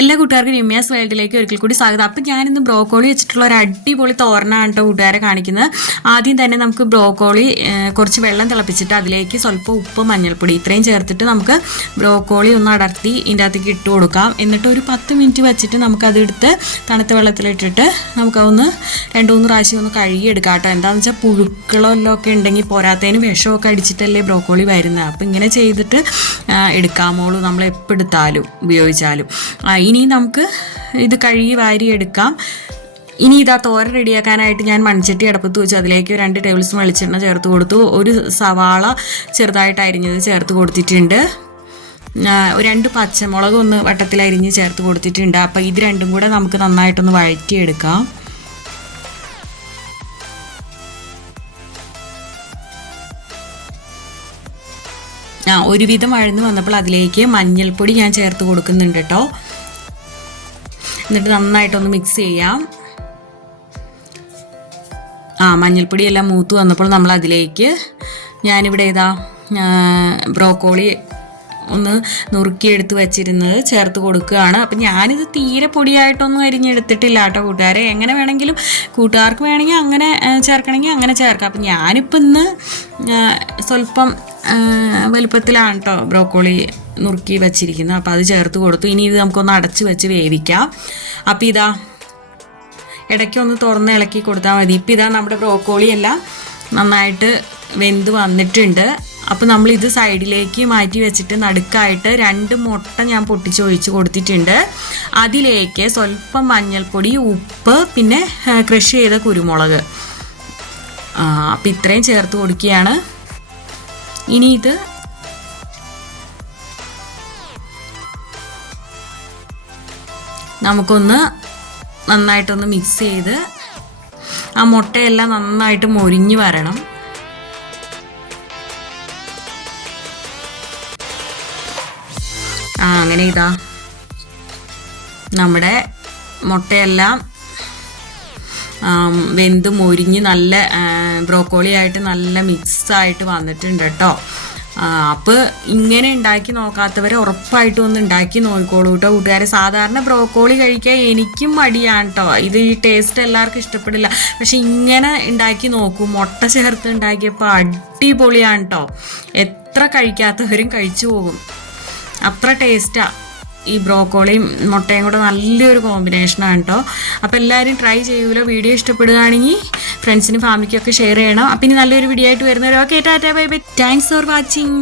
എല്ലാ കൂട്ടുകാർക്കും രമ്യാസ് വേൾഡിലേക്ക് ഒരിക്കൽ കൂടി സ്വാഗതം. അപ്പം ഞാനിന്ന് ബ്രോക്കോളി വെച്ചിട്ടുള്ള ഒരു അടിപൊളി തോരനാണ് കേട്ടോ കൂട്ടുകാരെ കാണിക്കുന്നത്. ആദ്യം തന്നെ നമുക്ക് ബ്രോക്കോളി കുറച്ച് വെള്ളം തിളപ്പിച്ചിട്ട് അതിലേക്ക് സ്വല്പം ഉപ്പ്, മഞ്ഞൾപ്പൊടി ഇത്രയും ചേർത്തിട്ട് നമുക്ക് ബ്രോക്കോളി ഒന്ന് അടർത്തി ഇതിൻ്റെ അകത്തേക്ക് ഇട്ട് കൊടുക്കാം. എന്നിട്ട് ഒരു 10 മിനിറ്റ് വെച്ചിട്ട് നമുക്കതെടുത്ത് തണുത്ത വെള്ളത്തിലിട്ടിട്ട് നമുക്കതൊന്ന് 2-3 പ്രാവശ്യം ഒന്ന് കഴുകിയെടുക്കാം കേട്ടോ. എന്താണെന്ന് വെച്ചാൽ പുഴുക്കളെല്ലാം ഒക്കെ ഉണ്ടെങ്കിൽ പോരാത്തതിന് വിഷമൊക്കെ അടിച്ചിട്ടല്ലേ ബ്രോക്കോളി വരുന്നത്. അപ്പം ഇങ്ങനെ ചെയ്തിട്ട് എടുക്കാമോളൂ, നമ്മൾ എപ്പോൾ എടുത്താലും ഉപയോഗിച്ചാലും. ഇനി നമുക്ക് ഇത് കഴുകി വാരി എടുക്കാം. ഇനി ഇതാ തോരൻ റെഡിയാക്കാനായിട്ട് ഞാൻ മൺചട്ടി അടുപ്പത്ത് വെച്ച് അതിലേക്ക് 2 ടേബിൾ സ്പൂൺ വെളിച്ചെണ്ണ ചേർത്ത് കൊടുത്തു. ഒരു സവാള ചെറുതായിട്ട് അരിഞ്ഞത് ചേർത്ത് കൊടുത്തിട്ടുണ്ട്. 2 പച്ചമുളക് ഒന്ന് വട്ടത്തിൽ അരിഞ്ഞ് ചേർത്ത് കൊടുത്തിട്ടുണ്ട്. അപ്പോൾ ഇത് രണ്ടും കൂടെ നമുക്ക് നന്നായിട്ടൊന്ന് വഴറ്റിയെടുക്കാം. ഒരുവിധം വഴന്ന് വന്നപ്പോൾ അതിലേക്ക് മഞ്ഞൾപ്പൊടി ഞാൻ ചേർത്ത് കൊടുക്കുന്നുണ്ട് കേട്ടോ. എന്നിട്ട് നന്നായിട്ടൊന്ന് മിക്സ് ചെയ്യാം. മഞ്ഞൾപ്പൊടി എല്ലാം മൂത്ത് വന്നപ്പോൾ നമ്മൾ അതിലേക്ക് ഞാനിവിടെ ബ്രോക്കോളി ഒന്ന് നുറുക്കിയെടുത്ത് വെച്ചിരുന്നത് ചേർത്ത് കൊടുക്കുകയാണ്. അപ്പം ഞാനിത് തീരെ പൊടിയായിട്ടൊന്നും അരിഞ്ഞെടുത്തിട്ടില്ല കേട്ടോ കൂട്ടുകാരെ. എങ്ങനെ വേണമെങ്കിലും കൂട്ടുകാർക്ക് വേണമെങ്കിൽ അങ്ങനെ ചേർക്കണമെങ്കിൽ അങ്ങനെ ചേർക്കാം. അപ്പം ഞാനിപ്പോൾ ഇന്ന് സ്വല്പം വലുപ്പത്തിലാണ് കേട്ടോ ബ്രോക്കോളി നുറുക്കി വെച്ചിരിക്കുന്നത്. അപ്പോൾ അത് ചേർത്ത് കൊടുത്തു. ഇനി ഇത് നമുക്കൊന്ന് അടച്ച് വെച്ച് വേവിക്കാം. അപ്പോൾ ഇതാ ഇടയ്ക്കൊന്ന് തുറന്ന് ഇളക്കി കൊടുത്താൽ മതി. ഇപ്പം ഇതാ നമ്മുടെ ബ്രോക്കോളി എല്ലാം നന്നായിട്ട് വെന്ത് വന്നിട്ടുണ്ട്. അപ്പോൾ നമ്മളിത് സൈഡിലേക്ക് മാറ്റി വെച്ചിട്ട് നടുക്കായിട്ട് 2 മുട്ട ഞാൻ പൊട്ടിച്ചൊഴിച്ച് കൊടുത്തിട്ടുണ്ട്. അതിലേക്ക് സ്വല്പം മഞ്ഞൾപ്പൊടി, ഉപ്പ്, പിന്നെ ക്രഷ് ചെയ്ത കുരുമുളക്, അപ്പോൾ ഇത്രയും ചേർത്ത് കൊടുക്കുകയാണ്. ഇനി ഇത് നമുക്കൊന്ന് നന്നായിട്ടൊന്ന് മിക്സ് ചെയ്ത് ആ മുട്ടയെല്ലാം നന്നായിട്ട് മൊരിഞ്ഞ് വരണം. അങ്ങനെ ഇതാ നമ്മുടെ മുട്ടയെല്ലാം വെന്ത് മൊരിഞ്ഞ് നല്ല ബ്രോക്കോളി ആയിട്ട് നല്ല മിക്സായിട്ട് വന്നിട്ടുണ്ട് കേട്ടോ. അപ്പോൾ ഇങ്ങനെ ഉണ്ടാക്കി നോക്കാത്തവരെ ഉറപ്പായിട്ടും ഒന്ന് ഉണ്ടാക്കി നോക്കിക്കോളൂ കേട്ടോ കൂട്ടുകാരെ. സാധാരണ ബ്രോക്കോളി കഴിക്കാൻ എനിക്കും മടിയാണ് കേട്ടോ. ഇത് ഈ ടേസ്റ്റ് എല്ലാവർക്കും ഇഷ്ടപ്പെടില്ല. പക്ഷെ ഇങ്ങനെ ഉണ്ടാക്കി നോക്കൂ. മുട്ട ചേർത്ത് ഉണ്ടാക്കിയപ്പോൾ അടിപൊളിയാണ് കേട്ടോ. എത്ര കഴിക്കാത്തവരും കഴിച്ചു പോകും. അത്ര ടേസ്റ്റാണ്. ഈ ബ്രോക്കോളിയും മുട്ടയും കൂടെ നല്ലൊരു കോമ്പിനേഷനാണ് കേട്ടോ. അപ്പോൾ എല്ലാവരും ട്രൈ ചെയ്യൂലോ. വീഡിയോ ഇഷ്ടപ്പെടുകയാണെങ്കിൽ ഫ്രണ്ട്സിനും ഫാമിലിക്കൊക്കെ ഷെയർ ചെയ്യണം. അപ്പം ഇനി നല്ലൊരു വീഡിയോ ആയിട്ട് വരുന്നവരോ. Okay, tata, bye bye. Thanks for watching.